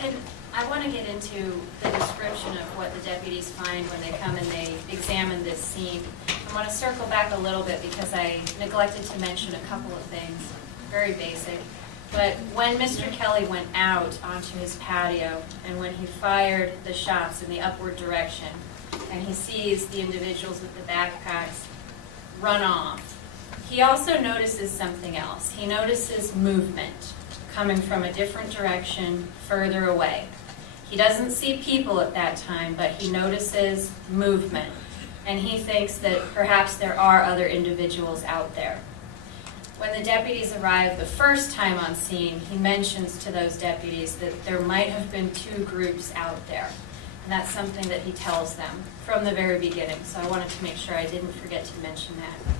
And I want to get into the description of what the deputies find when they come and they examine this scene. I want to circle back a little bit because I neglected to mention a couple of things, very basic. But when Mr. Kelly went out onto his patio and when he fired the shots in the upward direction and he sees the individuals with the backpacks run off, he also notices something else. He notices movement coming from a different direction further away. He doesn't see people at that time, but he notices movement, and he thinks that perhaps there are other individuals out there. When the deputies arrive the first time on scene, he mentions to those deputies that there might have been two groups out there, and that's something that he tells them from the very beginning, so I wanted to make sure I didn't forget to mention that.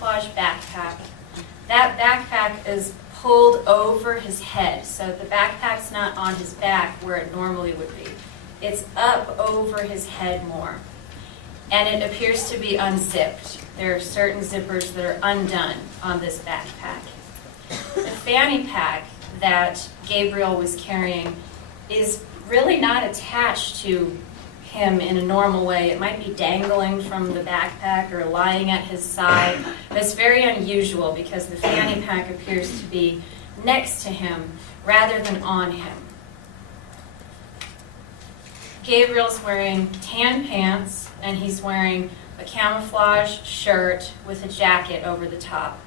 Camouflage backpack. That backpack is pulled over his head, so the backpack's not on his back where it normally would be. It's up over his head more, and it appears to be unzipped. There are certain zippers that are undone on this backpack. The fanny pack that Gabriel was carrying is really not attached to him in a normal way. It might be dangling from the backpack or lying at his side. That's very unusual because the fanny pack appears to be next to him rather than on him. Gabriel's wearing tan pants and he's wearing a camouflage shirt with a jacket over the top.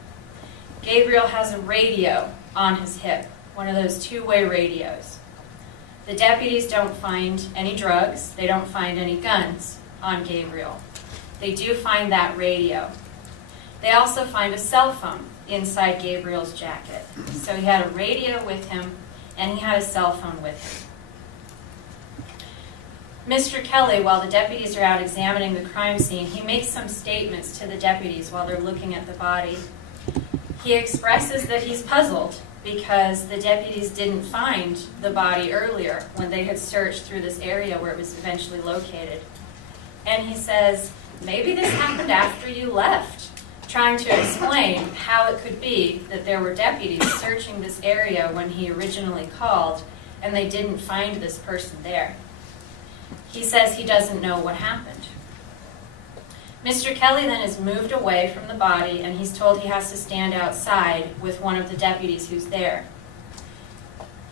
Gabriel has a radio on his hip, one of those two-way radios. The deputies don't find any drugs, they don't find any guns on Gabriel. They do find that radio. They also find a cell phone inside Gabriel's jacket. So he had a radio with him and he had a cell phone with him. Mr. Kelly, while the deputies are out examining the crime scene, he makes some statements to the deputies while they're looking at the body. He expresses that he's puzzled because the deputies didn't find the body earlier when they had searched through this area where it was eventually located. And he says, maybe this happened after you left, trying to explain how it could be that there were deputies searching this area when he originally called and they didn't find this person there. He says he doesn't know what happened. Mr. Kelly then is moved away from the body and he's told he has to stand outside with one of the deputies who's there.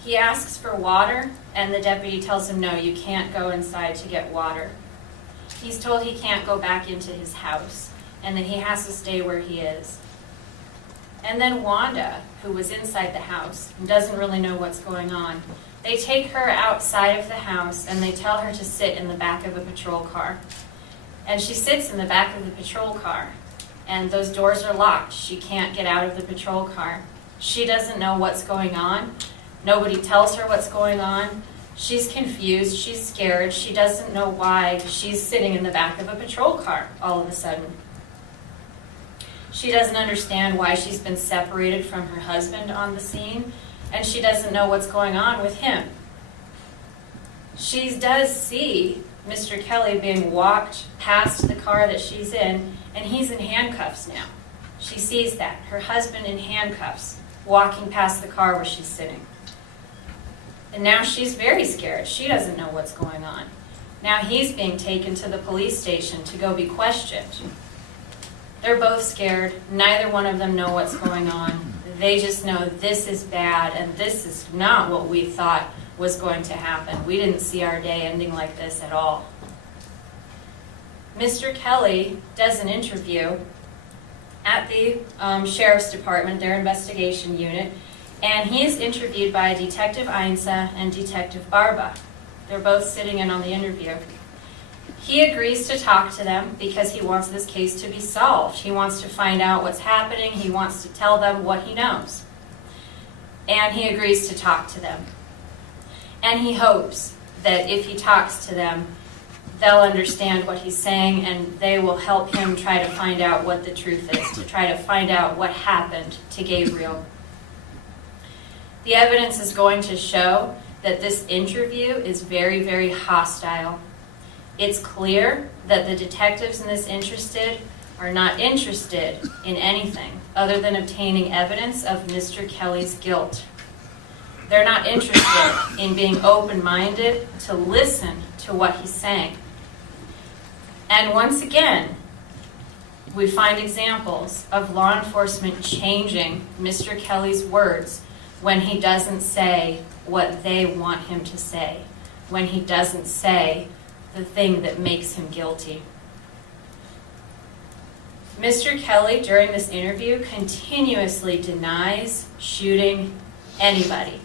He asks for water and the deputy tells him, no, you can't go inside to get water. He's told he can't go back into his house and that he has to stay where he is. And then Wanda, who was inside the house and doesn't really know what's going on, they take her outside of the house and they tell her to sit in the back of a patrol car. And she sits in the back of the patrol car, and those doors are locked. She can't get out of the patrol car. She doesn't know what's going on. Nobody tells her what's going on. She's confused. She's scared. She doesn't know why she's sitting in the back of a patrol car all of a sudden. She doesn't understand why she's been separated from her husband on the scene, and she doesn't know what's going on with him. She does see Mr. Kelly being walked past the car that she's in, and he's in handcuffs now. She sees that, her husband in handcuffs, walking past the car where she's sitting. And now she's very scared. She doesn't know what's going on. Now he's being taken to the police station to go be questioned. They're both scared. Neither one of them know what's going on. They just know this is bad, and this is not what we thought was going to happen. We didn't see our day ending like this at all. Mr. Kelly does an interview at the Sheriff's Department, their investigation unit, and he is interviewed by Detective Einsa and Detective Barba. They're both sitting in on the interview. He agrees to talk to them because he wants this case to be solved. He wants to find out what's happening. He wants to tell them what he knows. And he agrees to talk to them. And he hopes that if he talks to them, they'll understand what he's saying, and they will help him try to find out what the truth is, to try to find out what happened to Gabriel. The evidence is going to show that this interview is very, very hostile. It's clear that the detectives in this are not interested in anything other than obtaining evidence of Mr. Kelly's guilt. They're not interested in being open-minded to listen to what he's saying. And once again, we find examples of law enforcement changing Mr. Kelly's words when he doesn't say what they want him to say, when he doesn't say the thing that makes him guilty. Mr. Kelly, during this interview, continuously denies shooting anybody.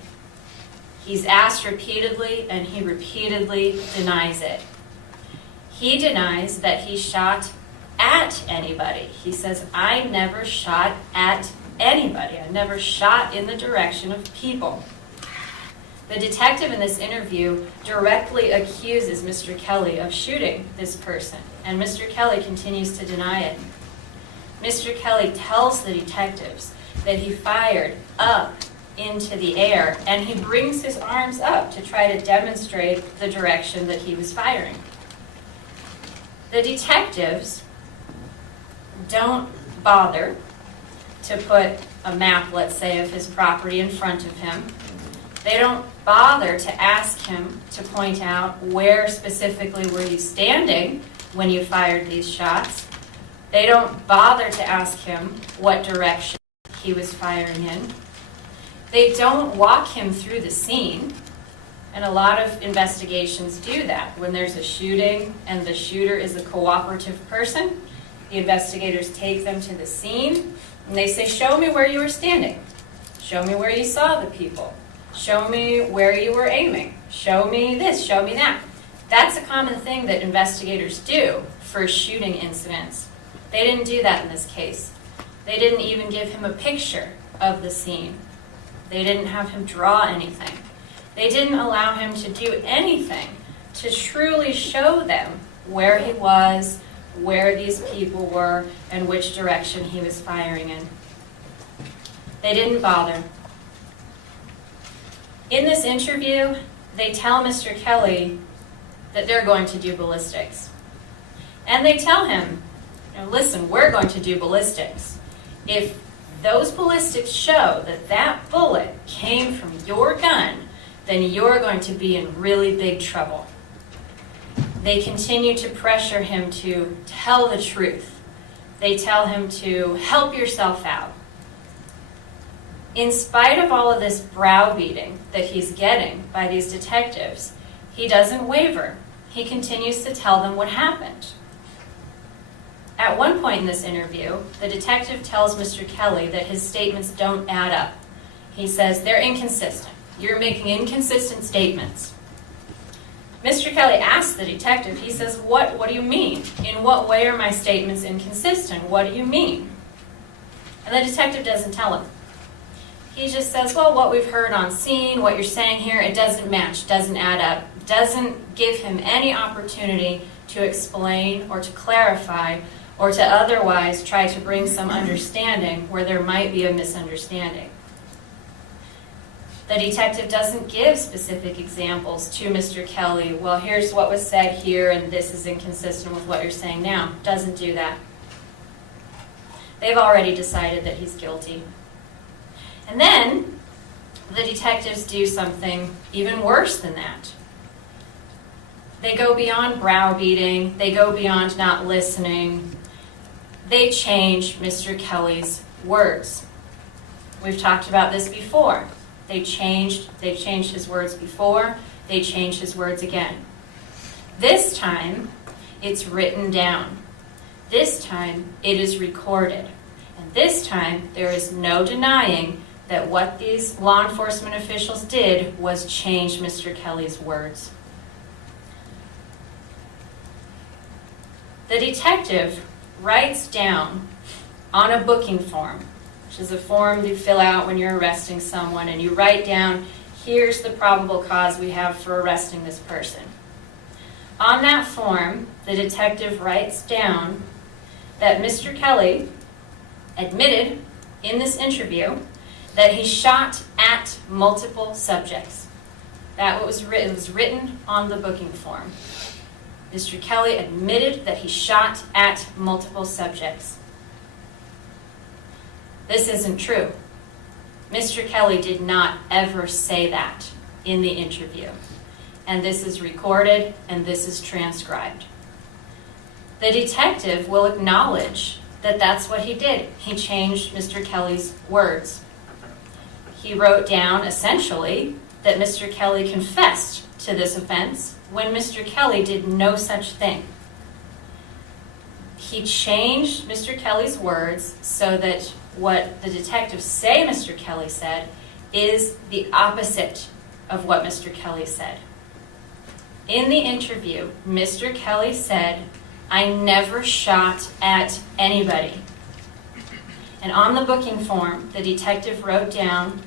He's asked repeatedly, and he repeatedly denies it. He denies that he shot at anybody. He says, I never shot at anybody. I never shot in the direction of people. The detective in this interview directly accuses Mr. Kelly of shooting this person, and Mr. Kelly continues to deny it. Mr. Kelly tells the detectives that he fired up into the air, and he brings his arms up to try to demonstrate the direction that he was firing. The detectives don't bother to put a map, let's say, of his property in front of him. They don't bother to ask him to point out where specifically were you standing when you fired these shots. They don't bother to ask him what direction he was firing in. They don't walk him through the scene, and a lot of investigations do that. When there's a shooting and the shooter is a cooperative person, the investigators take them to the scene and they say, show me where you were standing. Show me where you saw the people. Show me where you were aiming. Show me this, show me that. That's a common thing that investigators do for shooting incidents. They didn't do that in this case. They didn't even give him a picture of the scene. They didn't have him draw anything. They didn't allow him to do anything to truly show them where he was, where these people were, and which direction he was firing in. They didn't bother. In this interview, they tell Mr. Kelly that they're going to do ballistics. And they tell him, listen, we're going to do ballistics. If those ballistics show that that bullet came from your gun, then you're going to be in really big trouble. They continue to pressure him to tell the truth. They tell him to help yourself out. In spite of all of this browbeating that he's getting by these detectives, he doesn't waver. He continues to tell them what happened. At one point in this interview, the detective tells Mr. Kelly that his statements don't add up. He says, they're inconsistent. You're making inconsistent statements. Mr. Kelly asks the detective, he says, what do you mean? In what way are my statements inconsistent? What do you mean? And the detective doesn't tell him. He just says, well, what we've heard on scene, what you're saying here, it doesn't match, doesn't add up, doesn't give him any opportunity to explain or to clarify or to otherwise try to bring some understanding where there might be a misunderstanding. The detective doesn't give specific examples to Mr. Kelly. Well, here's what was said here, and this is inconsistent with what you're saying now. Doesn't do that. They've already decided that he's guilty. And then the detectives do something even worse than that. They go beyond browbeating. They go beyond not listening. They change Mr. Kelly's words. We've talked about this before. They've changed his words before. They changed his words again. This time, it's written down. This time, it is recorded. And this time, there is no denying that what these law enforcement officials did was change Mr. Kelly's words. The detective writes down on a booking form, which is a form you fill out when you're arresting someone, and you write down, here's the probable cause we have for arresting this person. On that form, the detective writes down that Mr. Kelly admitted in this interview that he shot at multiple subjects. That was written. It was written on the booking form. Mr. Kelly admitted that he shot at multiple subjects. This isn't true. Mr. Kelly did not ever say that in the interview. And this is recorded and this is transcribed. The detective will acknowledge that that's what he did. He changed Mr. Kelly's words. He wrote down essentially that Mr. Kelly confessed to this offense when Mr. Kelly did no such thing. He changed Mr. Kelly's words so that what the detectives say Mr. Kelly said is the opposite of what Mr. Kelly said. In the interview, Mr. Kelly said, "I never shot at anybody." And on the booking form, the detective wrote down,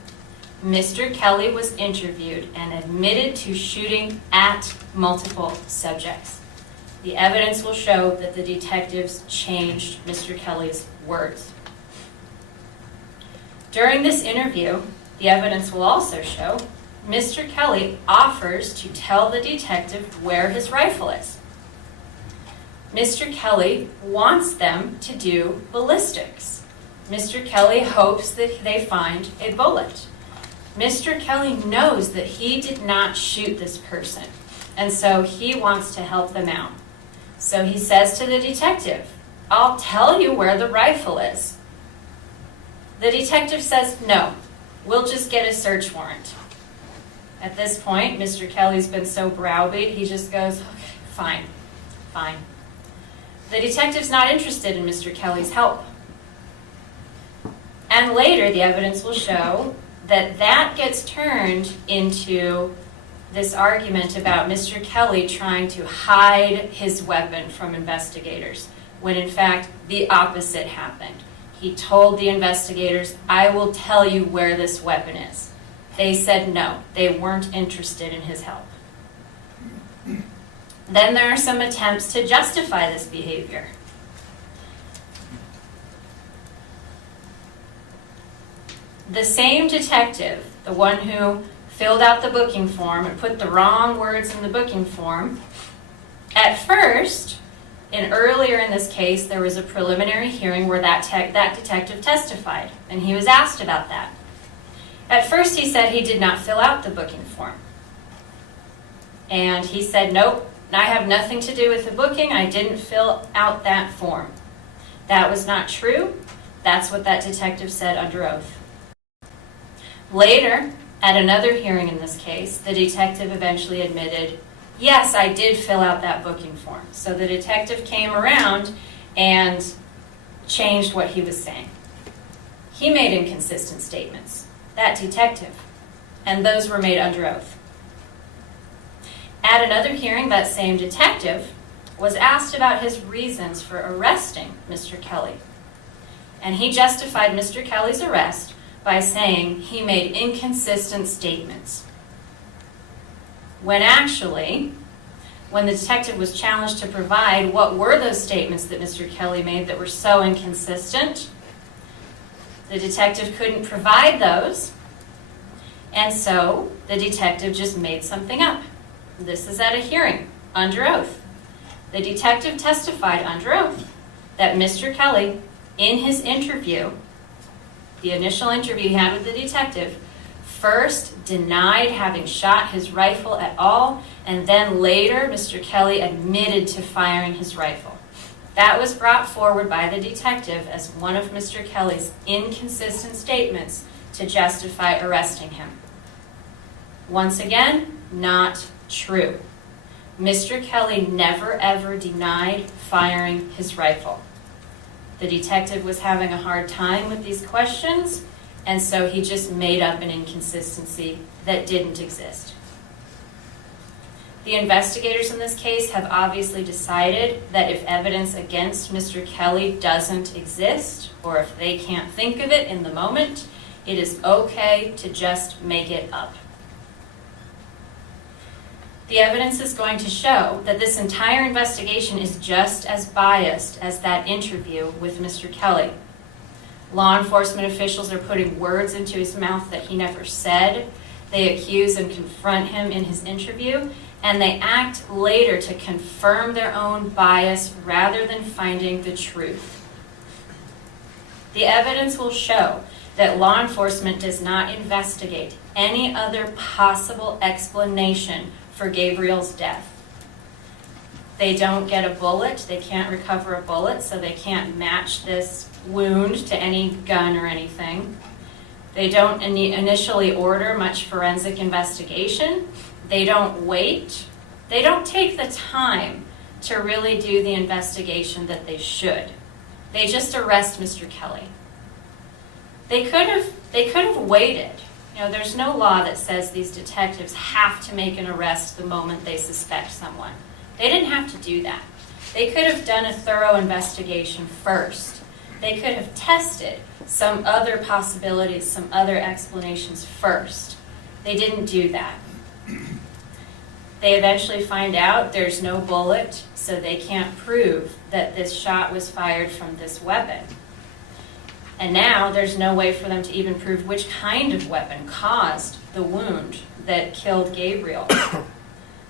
Mr. Kelly was interviewed and admitted to shooting at multiple subjects. The evidence will show that the detectives changed Mr. Kelly's words. During this interview, the evidence will also show Mr. Kelly offers to tell the detective where his rifle is. Mr. Kelly wants them to do ballistics. Mr. Kelly hopes that they find a bullet. Mr. Kelly knows that he did not shoot this person, and so he wants to help them out. So he says to the detective, "I'll tell you where the rifle is." The detective says, "No, we'll just get a search warrant." At this point, Mr. Kelly's been so browbeat, he just goes, "Okay, fine, fine." The detective's not interested in Mr. Kelly's help. And later, the evidence will show that that gets turned into this argument about Mr. Kelly trying to hide his weapon from investigators, when in fact the opposite happened. He told the investigators, "I will tell you where this weapon is." They said no, they weren't interested in his help. Then there are some attempts to justify this behavior. The same detective, the one who filled out the booking form and put the wrong words in the booking form, at first, and earlier in this case, there was a preliminary hearing where that detective testified, and he was asked about that. At first, he said he did not fill out the booking form. And he said, "Nope, I have nothing to do with the booking. I didn't fill out that form." That was not true. That's what that detective said under oath. Later, at another hearing in this case, the detective eventually admitted, "Yes, I did fill out that booking form." So the detective came around and changed what he was saying. He made inconsistent statements, that detective, and those were made under oath. At another hearing, that same detective was asked about his reasons for arresting Mr. Kelly. And he justified Mr. Kelly's arrest by saying he made inconsistent statements. When actually, when the detective was challenged to provide what were those statements that Mr. Kelly made that were so inconsistent, the detective couldn't provide those, and so the detective just made something up. This is at a hearing, under oath. The detective testified under oath that Mr. Kelly, in his interview, the initial interview he had with the detective, first denied having shot his rifle at all, and then later Mr. Kelly admitted to firing his rifle. That was brought forward by the detective as one of Mr. Kelly's inconsistent statements to justify arresting him. Once again, not true. Mr. Kelly never ever denied firing his rifle. The detective was having a hard time with these questions, and so he just made up an inconsistency that didn't exist. The investigators in this case have obviously decided that if evidence against Mr. Kelly doesn't exist, or if they can't think of it in the moment, it is okay to just make it up. The evidence is going to show that this entire investigation is just as biased as that interview with Mr. Kelly. Law enforcement officials are putting words into his mouth that he never said. They accuse and confront him in his interview, and they act later to confirm their own bias rather than finding the truth. The evidence will show that law enforcement does not investigate any other possible explanation for Gabriel's death. They don't get a bullet, they can't recover a bullet, so they can't match this wound to any gun or anything. They don't initially order much forensic investigation. They don't wait. They don't take the time to really do the investigation that they should. They just arrest Mr. Kelly. They could have waited. You know, there's no law that says these detectives have to make an arrest the moment they suspect someone. They didn't have to do that. They could have done a thorough investigation first. They could have tested some other possibilities, some other explanations first. They didn't do that. They eventually find out there's no bullet, so they can't prove that this shot was fired from this weapon. And now there's no way for them to even prove which kind of weapon caused the wound that killed Gabriel.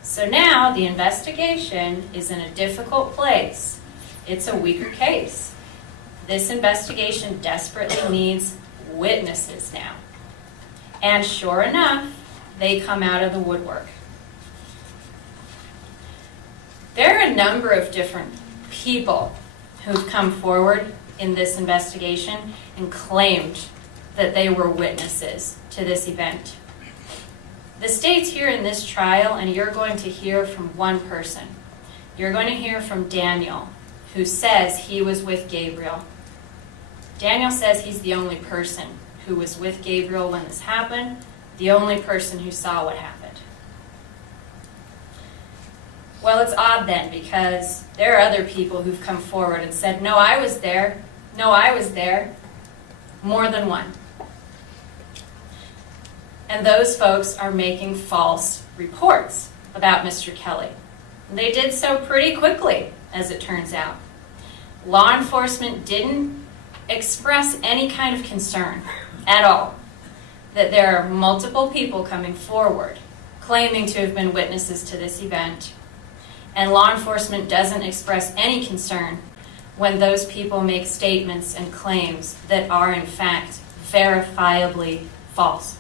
So now the investigation is in a difficult place. It's a weaker case. This investigation desperately needs witnesses now. And sure enough, they come out of the woodwork. There are a number of different people who've come forward in this investigation and claimed that they were witnesses to this event. The state's here in this trial, and you're going to hear from one person. You're going to hear from Daniel, who says he was with Gabriel. Daniel says he's the only person who was with Gabriel when this happened, the only person who saw what happened. Well, it's odd then, because there are other people who've come forward and said, no, I was there. No, I was there. More than one. And those folks are making false reports about Mr. Kelly. They did so pretty quickly, as it turns out. Law enforcement didn't express any kind of concern at all that there are multiple people coming forward claiming to have been witnesses to this event. And law enforcement doesn't express any concern when those people make statements and claims that are in fact verifiably false.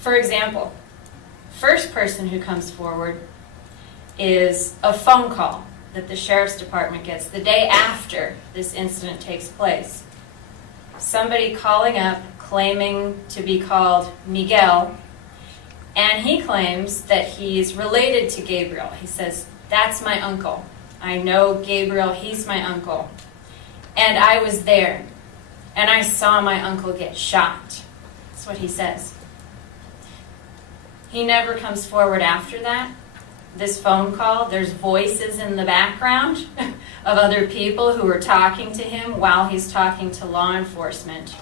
For example, first person who comes forward is a phone call that the sheriff's department gets the day after this incident takes place. Somebody calling up claiming to be called Miguel, and he claims that he's related to Gabriel. He says, that's my uncle. I know Gabriel, he's my uncle. And I was there, and I saw my uncle get shot. That's what he says. He never comes forward after that. This phone call, there's voices in the background of other people who are talking to him while he's talking to law enforcement.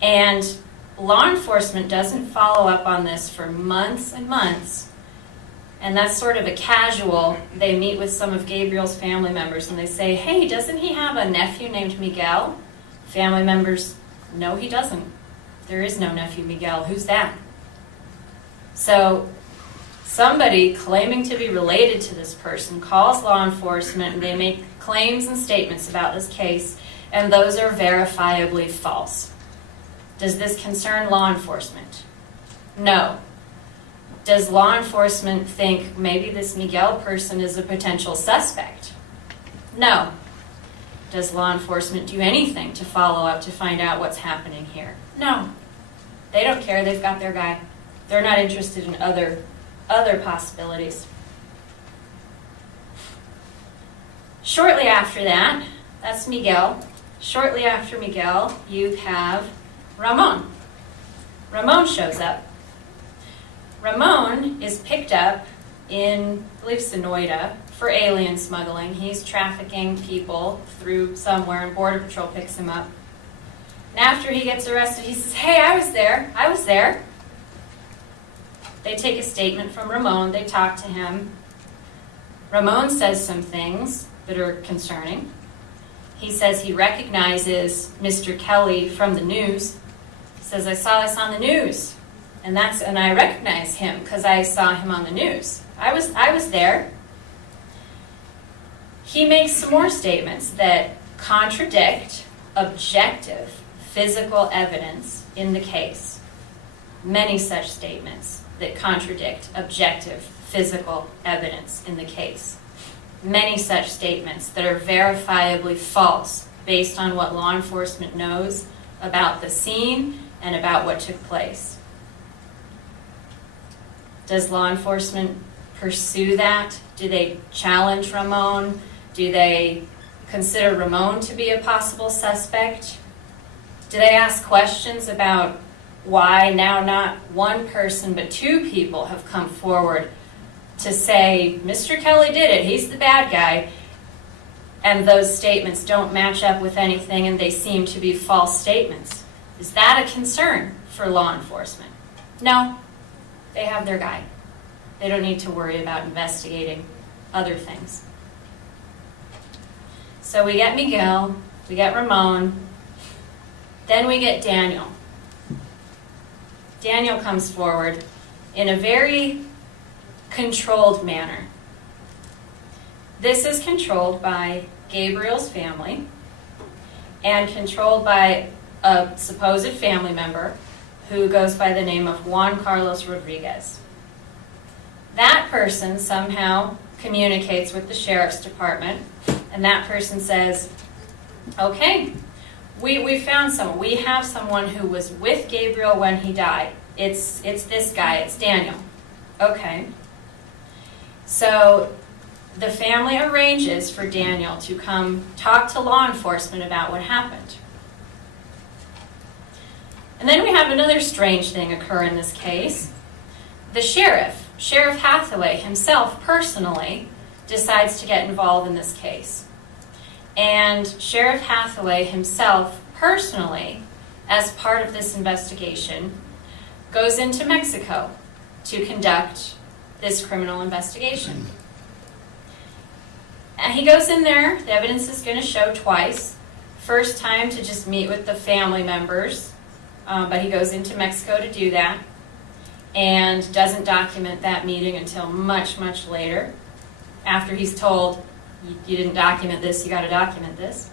And law enforcement doesn't follow up on this for months and months. And that's sort of a casual. They meet with some of Gabriel's family members and they say, hey, doesn't he have a nephew named Miguel? Family members, no, he doesn't. There is no nephew Miguel. Who's that? So somebody claiming to be related to this person calls law enforcement and they make claims and statements about this case, and those are verifiably false. Does this concern law enforcement? No. Does law enforcement think maybe this Miguel person is a potential suspect? No. Does law enforcement do anything to follow up to find out what's happening here? No. They don't care. They've got their guy. They're not interested in other possibilities. Shortly after that, that's Miguel. Shortly after Miguel, you have Ramon. Ramon shows up. Ramon is picked up in, I believe, Sonoita for alien smuggling. He's trafficking people through somewhere, and Border Patrol picks him up. And after he gets arrested, he says, hey, I was there. They take a statement from Ramon, they talk to him. Ramon says some things that are concerning. He says he recognizes Mr. Kelly from the news. He says, I saw this on the news, and I recognize him because I saw him on the news. I was there. He makes some more statements that contradict objective physical evidence in the case. Many such statements that contradict objective physical evidence in the case. Many such statements that are verifiably false based on what law enforcement knows about the scene and about what took place. Does law enforcement pursue that? Do they challenge Ramon? Do they consider Ramon to be a possible suspect? Do they ask questions about why now not one person but two people have come forward to say, Mr. Kelly did it, he's the bad guy, and those statements don't match up with anything and they seem to be false statements? Is that a concern for law enforcement? No, they have their guy. They don't need to worry about investigating other things. So we get Miguel, we get Ramon, then we get Daniel. Daniel comes forward in a very controlled manner. This is controlled by Gabriel's family and controlled by a supposed family member who goes by the name of Juan Carlos Rodriguez. That person somehow communicates with the sheriff's department, and that person says, okay, we found someone. We have someone who was with Gabriel when he died. It's this guy, it's Daniel. Okay. So the family arranges for Daniel to come talk to law enforcement about what happened. And then we have another strange thing occur in this case. The Sheriff Hathaway himself personally decides to get involved in this case. And Sheriff Hathaway himself personally, as part of this investigation, goes into Mexico to conduct this criminal investigation. And he goes in there, the evidence is going to show twice. First time to just meet with the family members, but he goes into Mexico to do that and doesn't document that meeting until much, much later, after he's told, you didn't document this, you got to document this.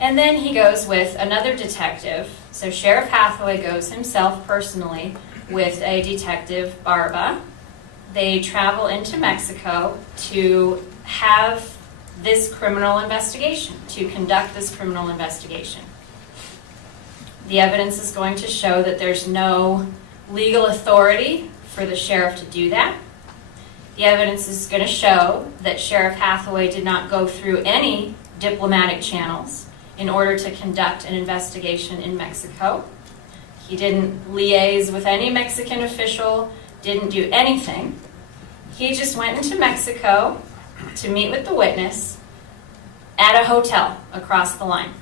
And then he goes with another detective. So Sheriff Hathaway goes himself personally with a detective, Barba. They travel into Mexico to have this criminal investigation, to conduct this criminal investigation. The evidence is going to show that there's no legal authority for the sheriff to do that. The evidence is going to show that Sheriff Hathaway did not go through any diplomatic channels in order to conduct an investigation in Mexico. He didn't liaise with any Mexican official, didn't do anything. He just went into Mexico to meet with the witness at a hotel across the line.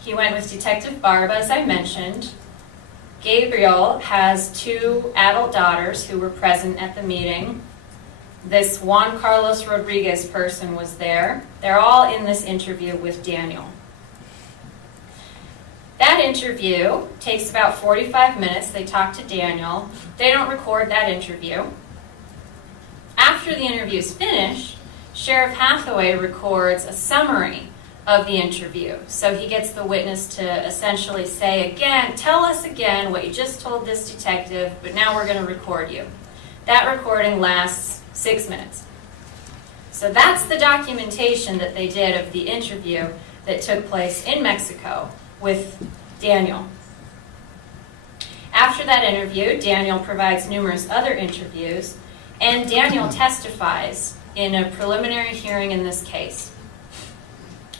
He went with Detective Barba, as I mentioned. Gabriel has two adult daughters who were present at the meeting. This Juan Carlos Rodriguez person was there. They're all in this interview with Daniel. That interview takes about 45 minutes. They talk to Daniel. They don't record that interview. After the interview is finished, Sheriff Hathaway records a summary of the interview. So he gets the witness to essentially say again, tell us again what you just told this detective, but now we're going to record you. That recording lasts 6 minutes. So that's the documentation that they did of the interview that took place in Mexico with Daniel. After that interview, Daniel provides numerous other interviews, and Daniel testifies in a preliminary hearing in this case.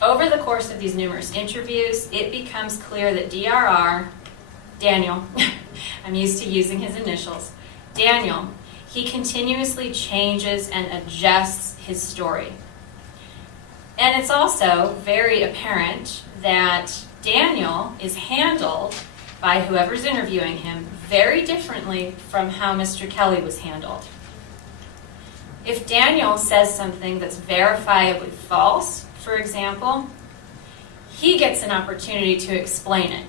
Over the course of these numerous interviews, it becomes clear that DRR, Daniel, I'm used to using his initials, Daniel, he continuously changes and adjusts his story. And it's also very apparent that Daniel is handled by whoever's interviewing him very differently from how Mr. Kelly was handled. If Daniel says something that's verifiably false, for example, he gets an opportunity to explain it.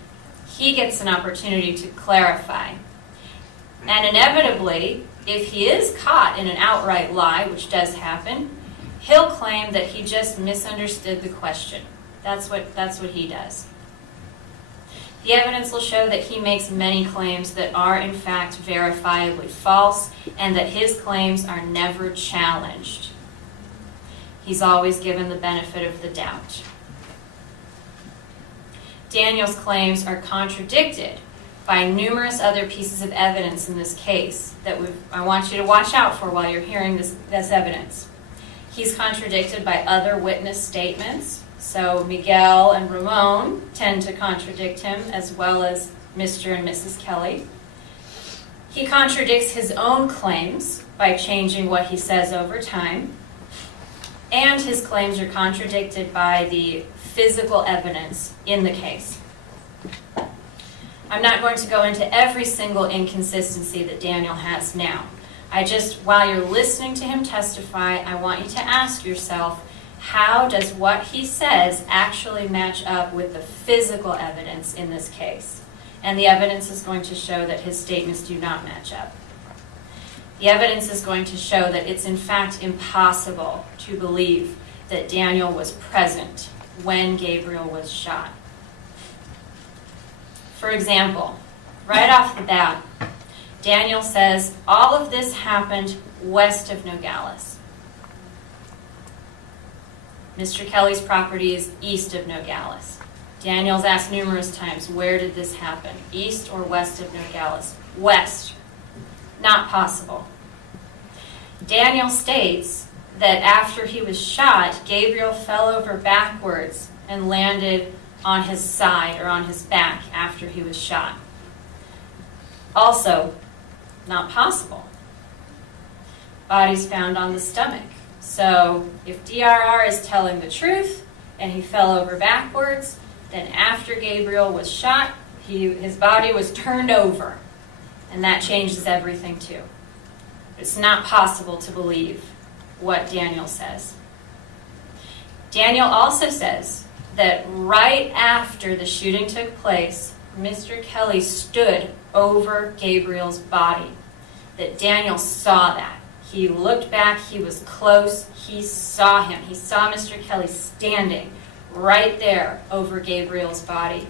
He gets an opportunity to clarify. And inevitably, if he is caught in an outright lie, which does happen, he'll claim that he just misunderstood the question. That's what he does. The evidence will show that he makes many claims that are in fact verifiably false and that his claims are never challenged. He's always given the benefit of the doubt. Daniel's claims are contradicted by numerous other pieces of evidence in this case that I want you to watch out for while you're hearing this evidence. He's contradicted by other witness statements. So Miguel and Ramon tend to contradict him, as well as Mr. and Mrs. Kelly. He contradicts his own claims by changing what he says over time. And his claims are contradicted by the physical evidence in the case. I'm not going to go into every single inconsistency that Daniel has now. While you're listening to him testify, I want you to ask yourself, how does what he says actually match up with the physical evidence in this case? And the evidence is going to show that his statements do not match up. The evidence is going to show that it's in fact impossible to believe that Daniel was present when Gabriel was shot. For example, right off the bat, Daniel says all of this happened west of Nogales. Mr. Kelly's property is east of Nogales. Daniel's asked numerous times, where did this happen? East or west of Nogales? West. Not possible. Daniel states that after he was shot, Gabriel fell over backwards and landed on his side or on his back after he was shot. Also, not possible. Bodies found on the stomach. So if DRR is telling the truth and he fell over backwards, then after Gabriel was shot, his body was turned over. And that changes everything too. It's not possible to believe what Daniel says. Daniel also says that right after the shooting took place, Mr. Kelly stood over Gabriel's body. That Daniel saw that. He looked back, he was close, he saw him. He saw Mr. Kelly standing right there over Gabriel's body.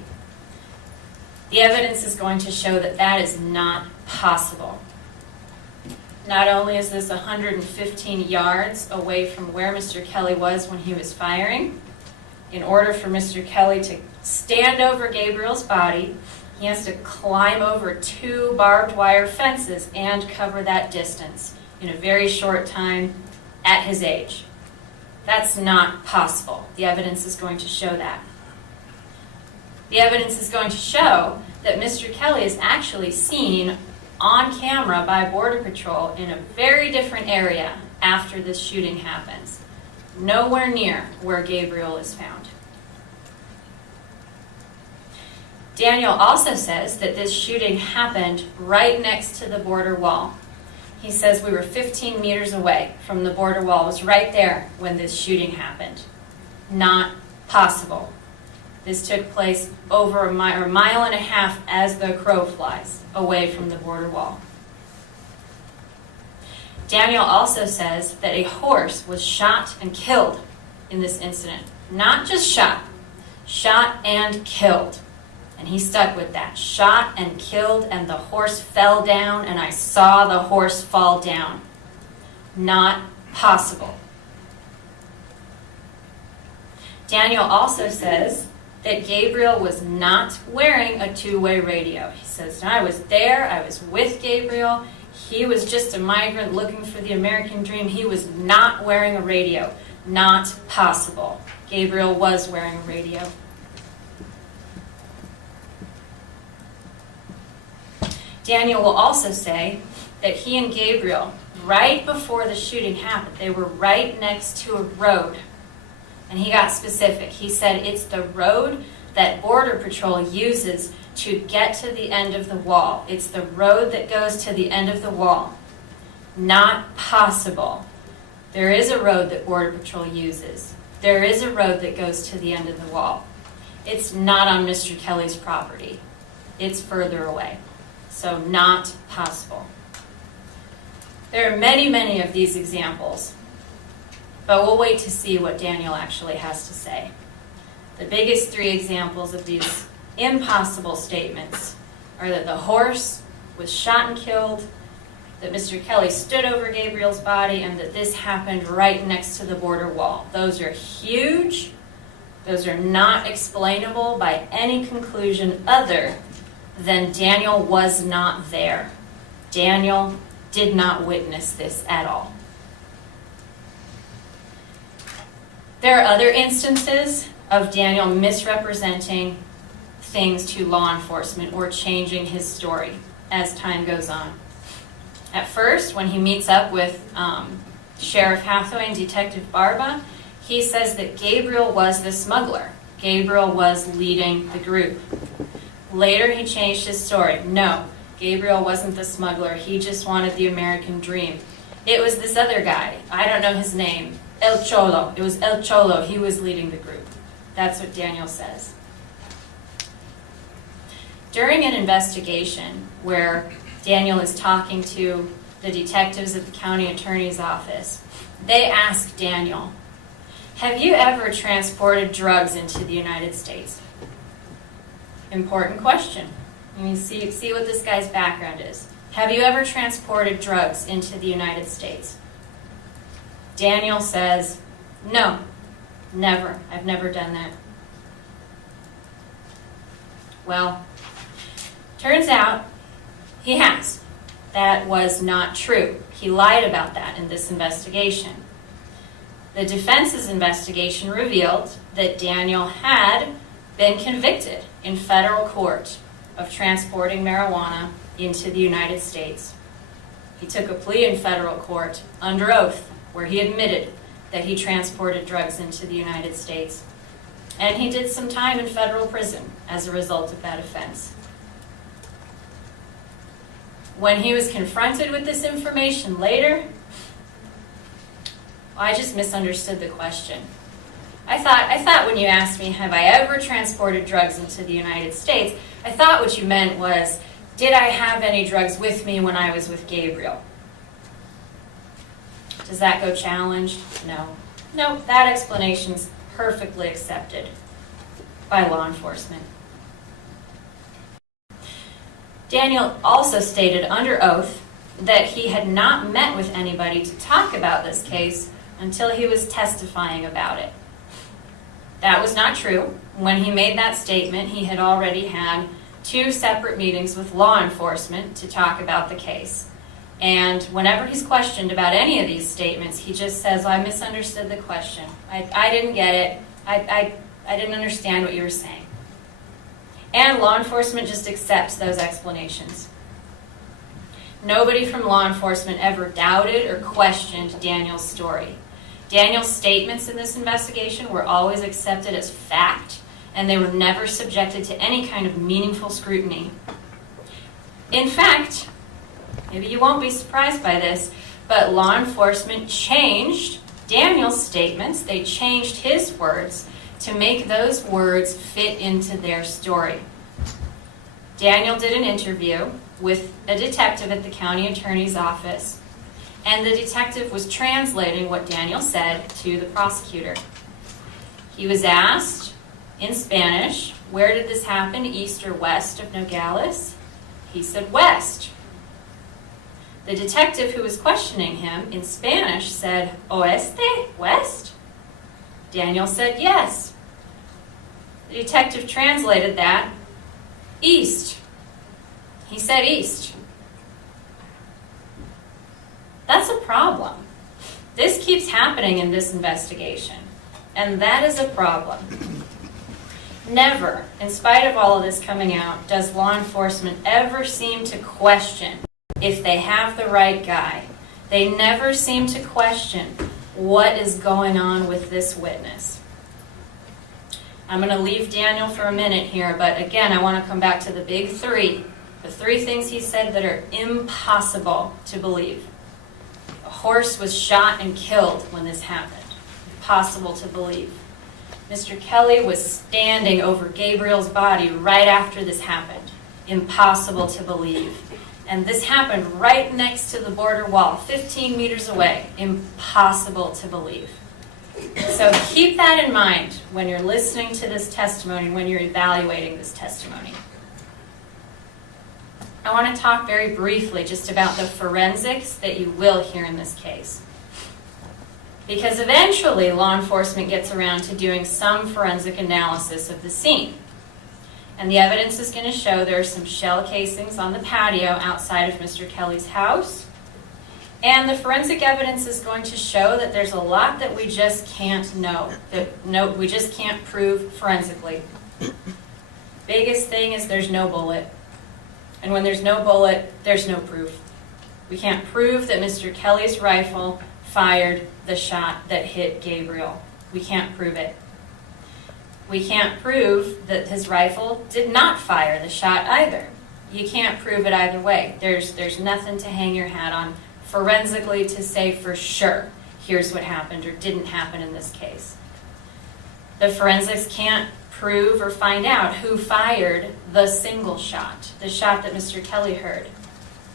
The evidence is going to show that that is not possible. Not only is this 115 yards away from where Mr. Kelly was when he was firing, in order for Mr. Kelly to stand over Gabriel's body, he has to climb over 2 barbed wire fences and cover that distance in a very short time at his age. That's not possible. The evidence is going to show that. The evidence is going to show that Mr. Kelly is actually seen on camera by Border Patrol in a very different area after this shooting happens. Nowhere near where Gabriel is found. Daniel also says that this shooting happened right next to the border wall. He says we were 15 meters away from the border wall. It was right there when this shooting happened. Not possible. This took place over a mile and a half as the crow flies away from the border wall. Daniel also says that a horse was shot and killed in this incident. Not just shot and killed. And he stuck with that. Shot and killed, and the horse fell down, and I saw the horse fall down. Not possible. Daniel also says that Gabriel was not wearing a two-way radio. He says, I was there, I was with Gabriel. He was just a migrant looking for the American dream. He was not wearing a radio. Not possible. Gabriel was wearing a radio. Daniel will also say that he and Gabriel, right before the shooting happened, they were right next to a road. And he got specific. He said it's the road that Border Patrol uses to get to the end of the wall. It's the road that goes to the end of the wall. Not possible. There is a road that Border Patrol uses. There is a road that goes to the end of the wall. It's not on Mr. Kelly's property. It's further away. So not possible. There are many, many of these examples, but we'll wait to see what Daniel actually has to say. The biggest three examples of these impossible statements are that the horse was shot and killed, that Mr. Kelly stood over Gabriel's body, and that this happened right next to the border wall. Those are huge. Those are not explainable by any conclusion other than Daniel was not there. Daniel did not witness this at all. There are other instances of Daniel misrepresenting things to law enforcement or changing his story as time goes on. At first, when he meets up with Sheriff Hathaway and Detective Barba, he says that Gabriel was the smuggler. Gabriel was leading the group. Later, he changed his story. No, Gabriel wasn't the smuggler. He just wanted the American dream. It was this other guy. I don't know his name. El Cholo. It was El Cholo. He was leading the group. That's what Daniel says. During an investigation where Daniel is talking to the detectives at the county attorney's office, they ask Daniel, "Have you ever transported drugs into the United States?" Important question. You see what this guy's background is. Have you ever transported drugs into the United States? Daniel says, "No, never. I've never done that." Well, turns out he has. That was not true. He lied about that in this investigation. The defense's investigation revealed that Daniel had been convicted in federal court of transporting marijuana into the United States. He took a plea in federal court under oath where he admitted that he transported drugs into the United States. And he did some time in federal prison as a result of that offense. When he was confronted with this information later, I just misunderstood the question. I thought when you asked me, have I ever transported drugs into the United States, I thought what you meant was, did I have any drugs with me when I was with Gabriel? Does that go challenged? No. No, that explanation's perfectly accepted by law enforcement. Daniel also stated under oath that he had not met with anybody to talk about this case until he was testifying about it. That was not true. When he made that statement, he had already had 2 separate meetings with law enforcement to talk about the case. And whenever he's questioned about any of these statements, he just says, I misunderstood the question. I didn't get it. I didn't understand what you were saying. And law enforcement just accepts those explanations. Nobody from law enforcement ever doubted or questioned Daniel's story. Daniel's statements in this investigation were always accepted as fact, and they were never subjected to any kind of meaningful scrutiny. In fact, maybe you won't be surprised by this, but law enforcement changed Daniel's statements. They changed his words to make those words fit into their story. Daniel did an interview with a detective at the county attorney's office, and the detective was translating what Daniel said to the prosecutor. He was asked in Spanish, where did this happen, east or west of Nogales? He said west. The detective who was questioning him in Spanish said, oeste, west? Daniel said yes. The detective translated that, east. He said east. That's a problem. This keeps happening in this investigation, and that is a problem. Never, in spite of all of this coming out, does law enforcement ever seem to question if they have the right guy. They never seem to question what is going on with this witness. I'm going to leave Daniel for a minute here, but again, I want to come back to the big three. The three things he said that are impossible to believe. A horse was shot and killed when this happened. Impossible to believe. Mr. Kelly was standing over Gabriel's body right after this happened. Impossible to believe. And this happened right next to the border wall, 15 meters away. Impossible to believe. So keep that in mind when you're listening to this testimony, when you're evaluating this testimony. I want to talk very briefly just about the forensics that you will hear in this case. Because eventually law enforcement gets around to doing some forensic analysis of the scene. And the evidence is going to show there are some shell casings on the patio outside of Mr. Kelly's house. And the forensic evidence is going to show that there's a lot that we just can't know, we just can't prove forensically. Biggest thing is there's no bullet. And when there's no bullet, there's no proof. We can't prove that Mr. Kelly's rifle fired the shot that hit Gabriel. We can't prove it. We can't prove that his rifle did not fire the shot either. You can't prove it either way. There's nothing to hang your hat on forensically to say for sure here's what happened or didn't happen in this case. The forensics can't prove or find out who fired the single shot, the shot that Mr. Kelly heard.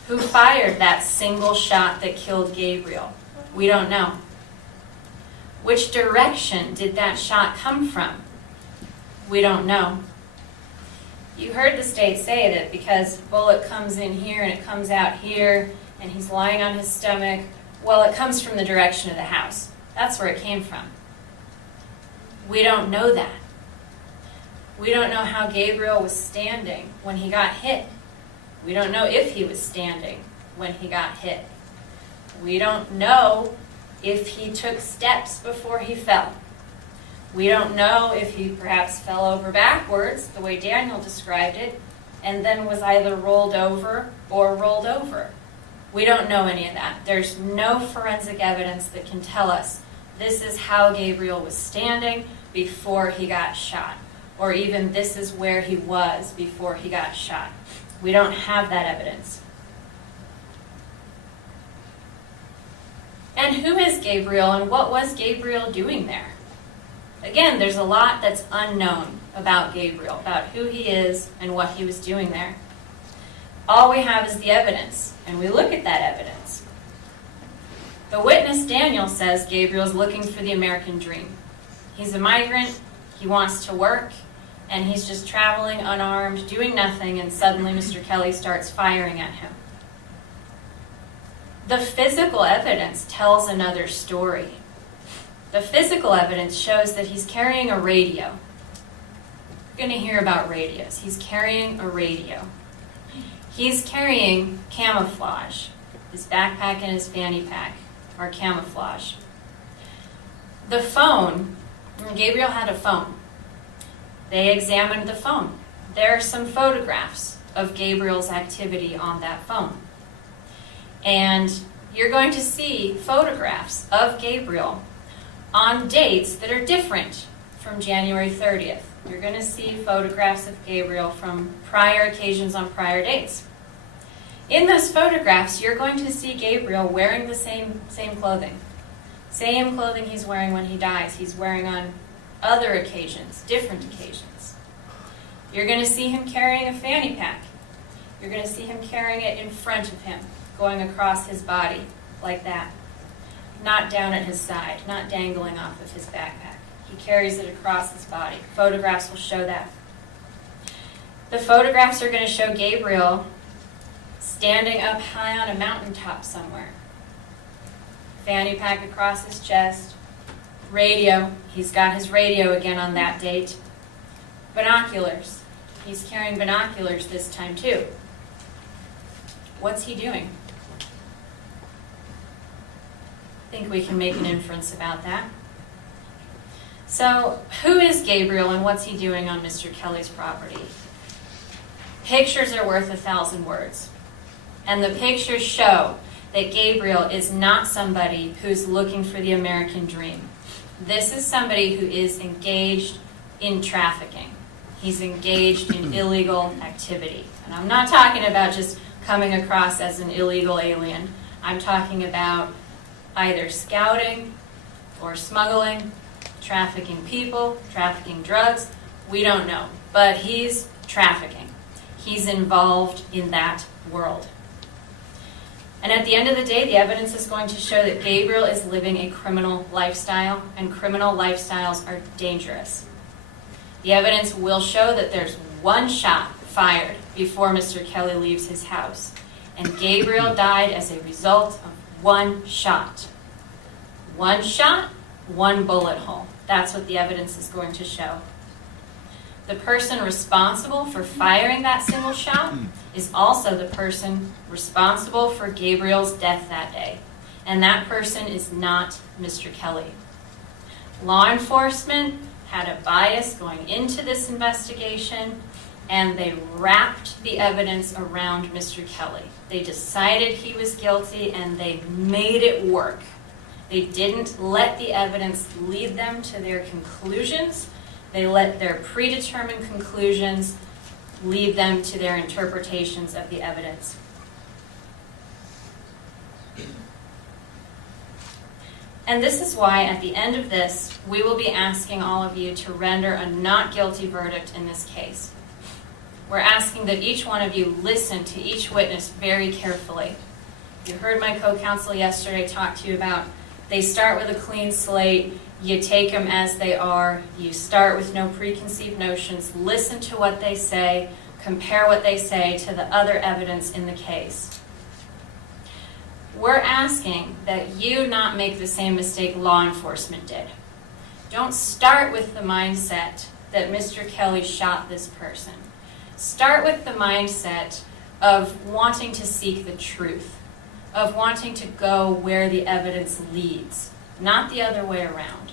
Who fired that single shot that killed Gabriel? We don't know. Which direction did that shot come from? We don't know. You heard the state say that because bullet comes in here and it comes out here and he's lying on his stomach, well, it comes from the direction of the house. That's where it came from. We don't know that. We don't know how Gabriel was standing when he got hit. We don't know if he was standing when he got hit. We don't know if he took steps before he fell. We don't know if he perhaps fell over backwards, the way Daniel described it, and then was either rolled over or rolled over. We don't know any of that. There's no forensic evidence that can tell us this is how Gabriel was standing before he got shot, or even this is where he was before he got shot. We don't have that evidence. And who is Gabriel and what was Gabriel doing there? Again, there's a lot that's unknown about Gabriel, about who he is and what he was doing there. All we have is the evidence, and we look at that evidence. The witness, Daniel, says Gabriel's looking for the American dream. He's a migrant, he wants to work, and he's just traveling unarmed, doing nothing, and suddenly Mr. Kelly starts firing at him. The physical evidence tells another story. The physical evidence shows that he's carrying a radio. You're going to hear about radios. He's carrying a radio. He's carrying camouflage. His backpack and his fanny pack are camouflage. The phone, Gabriel had a phone. They examined the phone. There are some photographs of Gabriel's activity on that phone. And you're going to see photographs of Gabriel on dates that are different from January 30th. You're going to see photographs of Gabriel from prior occasions on prior dates. In those photographs, you're going to see Gabriel wearing the same clothing. Same clothing he's wearing when he dies, he's wearing on other occasions, different occasions. You're going to see him carrying a fanny pack. You're going to see him carrying it in front of him, going across his body like that. Not down at his side, not dangling off of his backpack. He carries it across his body. Photographs will show that. The photographs are going to show Gabriel standing up high on a mountaintop somewhere. Fanny pack across his chest. Radio. He's got his radio again on that date. Binoculars. He's carrying binoculars this time too. What's he doing? I think we can make an inference about that. So, who is Gabriel and what's he doing on Mr. Kelly's property? Pictures are worth 1,000 words. And the pictures show that Gabriel is not somebody who's looking for the American dream. This is somebody who is engaged in trafficking. He's engaged in illegal activity. And I'm not talking about just coming across as an illegal alien. I'm talking about either scouting or smuggling, trafficking people, trafficking drugs. We don't know. But he's trafficking. He's involved in that world. And at the end of the day, the evidence is going to show that Gabriel is living a criminal lifestyle, and criminal lifestyles are dangerous. The evidence will show that there's one shot fired before Mr. Kelly leaves his house, and Gabriel died as a result of one shot. One shot, one bullet hole. That's what the evidence is going to show. The person responsible for firing that single shot is also the person responsible for Gabriel's death that day. And that person is not Mr. Kelly. Law enforcement had a bias going into this investigation, and they wrapped the evidence around Mr. Kelly. They decided he was guilty, and they made it work. They didn't let the evidence lead them to their conclusions. They let their predetermined conclusions lead them to their interpretations of the evidence. And this is why at the end of this, we will be asking all of you to render a not guilty verdict in this case. We're asking that each one of you listen to each witness very carefully. You heard my co-counsel yesterday talk to you about they start with a clean slate. You take them as they are. You start with no preconceived notions. Listen to what they say. Compare what they say to the other evidence in the case. We're asking that you not make the same mistake law enforcement did. Don't start with the mindset that Mr. Kelly shot this person. Start with the mindset of wanting to seek the truth, of wanting to go where the evidence leads, not the other way around.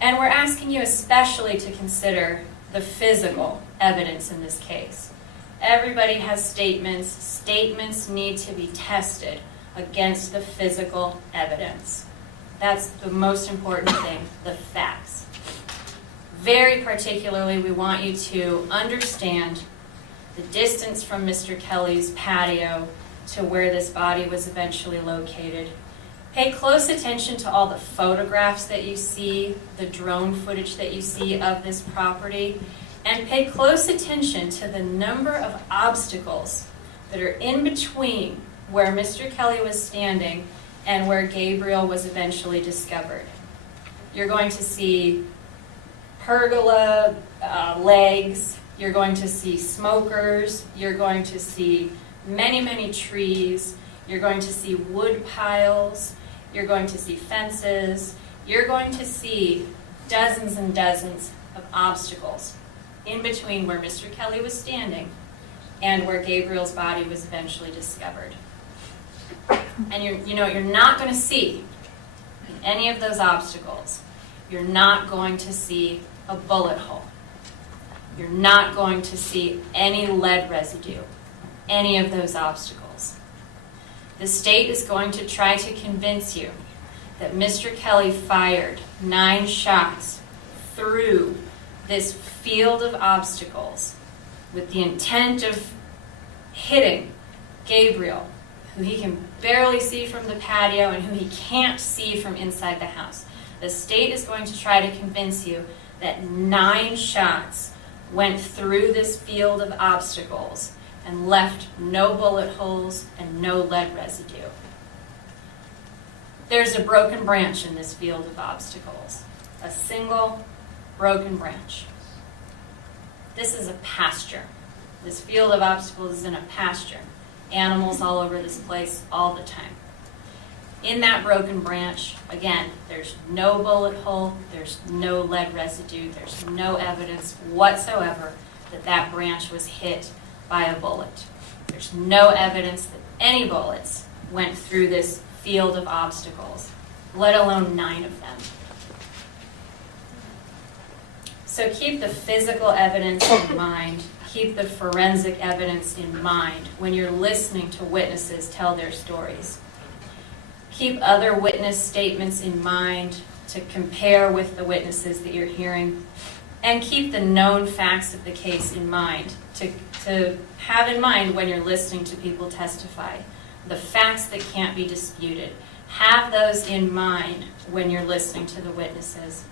And we're asking you especially to consider the physical evidence in this case. Everybody has statements. Statements need to be tested against the physical evidence. That's the most important thing, the facts. Very particularly, we want you to understand the distance from Mr. Kelly's patio to where this body was eventually located. Pay close attention to all the photographs that you see, the drone footage that you see of this property, and pay close attention to the number of obstacles that are in between where Mr. Kelly was standing and where Gabriel was eventually discovered. You're going to see pergola legs, you're going to see smokers, you're going to see many, many trees, you're going to see wood piles, you're going to see fences, you're going to see dozens and dozens of obstacles in between where Mr. Kelly was standing and where Gabriel's body was eventually discovered. And you're not going to see in any of those obstacles, you're not going to see a bullet hole. You're not going to see any lead residue, any of those obstacles. The state is going to try to convince you that Mr. Kelly fired 9 shots through this field of obstacles with the intent of hitting Gabriel, who he can barely see from the patio and who he can't see from inside the house. The state is going to try to convince you that 9 shots went through this field of obstacles and left no bullet holes and no lead residue. There's a broken branch in this field of obstacles, a single broken branch. This is a pasture. This field of obstacles is in a pasture. Animals all over this place all the time. In that broken branch, again, there's no bullet hole, there's no lead residue, there's no evidence whatsoever that that branch was hit by a bullet. There's no evidence that any bullets went through this field of obstacles, let alone 9 of them. So keep the physical evidence in mind, keep the forensic evidence in mind when you're listening to witnesses tell their stories. Keep other witness statements in mind to compare with the witnesses that you're hearing. And keep the known facts of the case in mind to have in mind when you're listening to people testify. The facts that can't be disputed. Have those in mind when you're listening to the witnesses.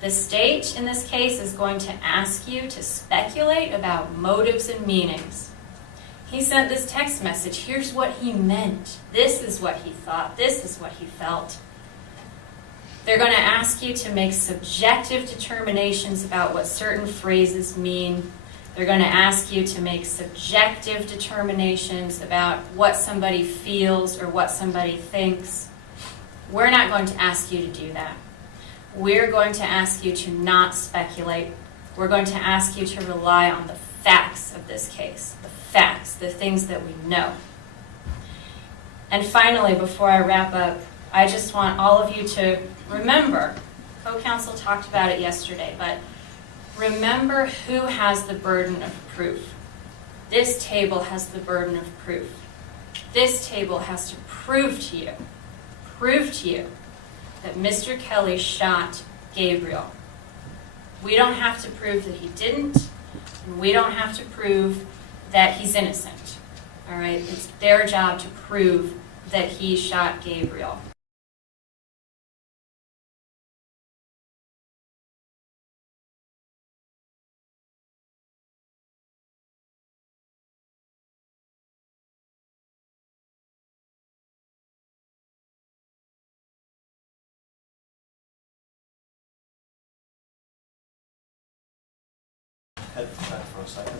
The state in this case is going to ask you to speculate about motives and meanings. He sent this text message. Here's what he meant. This is what he thought. This is what he felt. They're going to ask you to make subjective determinations about what certain phrases mean. They're going to ask you to make subjective determinations about what somebody feels or what somebody thinks. We're not going to ask you to do that. We're going to ask you to not speculate. We're going to ask you to rely on the facts of this case, the facts, the things that we know. And finally, before I wrap up, I just want all of you to remember, co-counsel talked about it yesterday, but remember who has the burden of proof. This table has the burden of proof. This table has to prove to you that Mr. Kelly shot Gabriel. We don't have to prove that he didn't, and we don't have to prove that he's innocent. All right? It's their job to prove that he shot Gabriel. Head back for a second.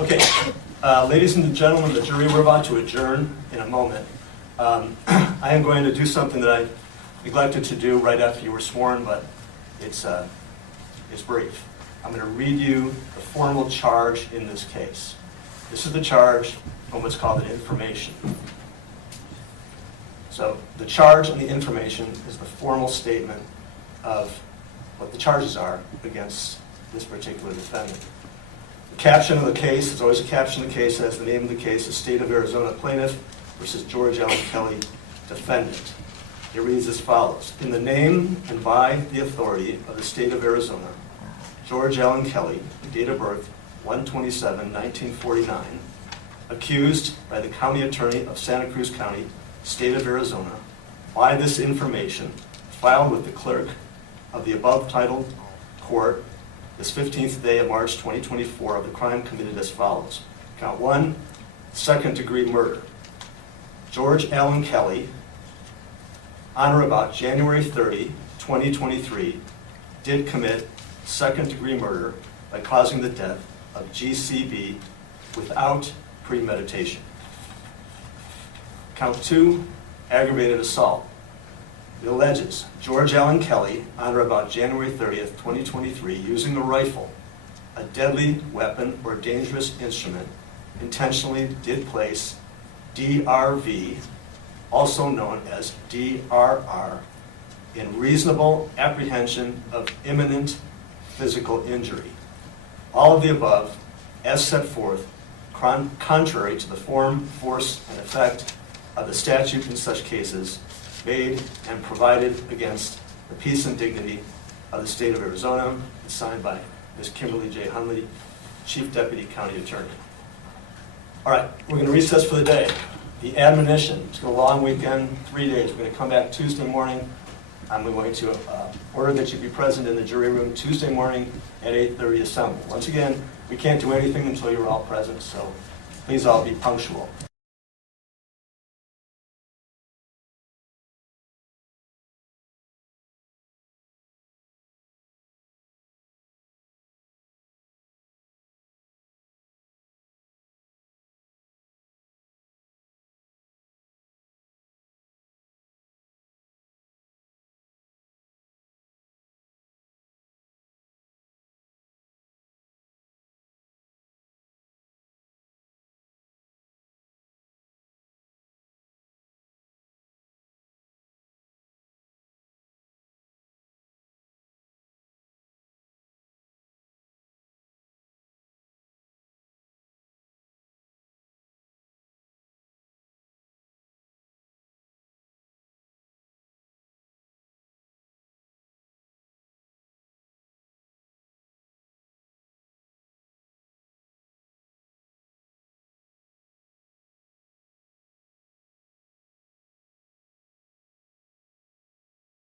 Okay, ladies and gentlemen, the jury, we're about to adjourn in a moment. I am going to do something that I neglected to do right after you were sworn, but it's brief. I'm going to read you the formal charge in this case. This is the charge on what's called an information. So the charge and the information is the formal statement of what the charges are against this particular defendant. The Caption of the case, it's always a caption of the case, has the name of the case, the State of Arizona plaintiff versus George Allen Kelly, defendant. It reads as follows. In the name and by the authority of the State of Arizona, George Allen Kelly, date of birth 1/27/1949, accused by the County Attorney of Santa Cruz County, State of Arizona, by this information filed with the clerk of the above titled court this 15th day of March 2024 of the crime committed as follows. Count 1, second-degree murder. George Allen Kelly, on or about January 30, 2023, did commit second-degree murder by causing the death of GCB without premeditation. Count 2, aggravated assault. It alleges George Allen Kelly, on or about January 30th, 2023, using a rifle, a deadly weapon or dangerous instrument, intentionally did place DRV, also known as DRR, in reasonable apprehension of imminent physical injury. All of the above, as set forth, contrary to the form, force, and effect of the statute in such cases, made and provided against the peace and dignity of the State of Arizona, and signed by Ms. Kimberly J. Hunley, Chief Deputy County Attorney. All right, we're going to recess for the day. The admonition, it's a long weekend, 3 days. We're going to come back Tuesday morning. I'm going to order that you be present in the jury room Tuesday morning at 8:30 assemble. Once again, we can't do anything until you're all present, so please all be punctual.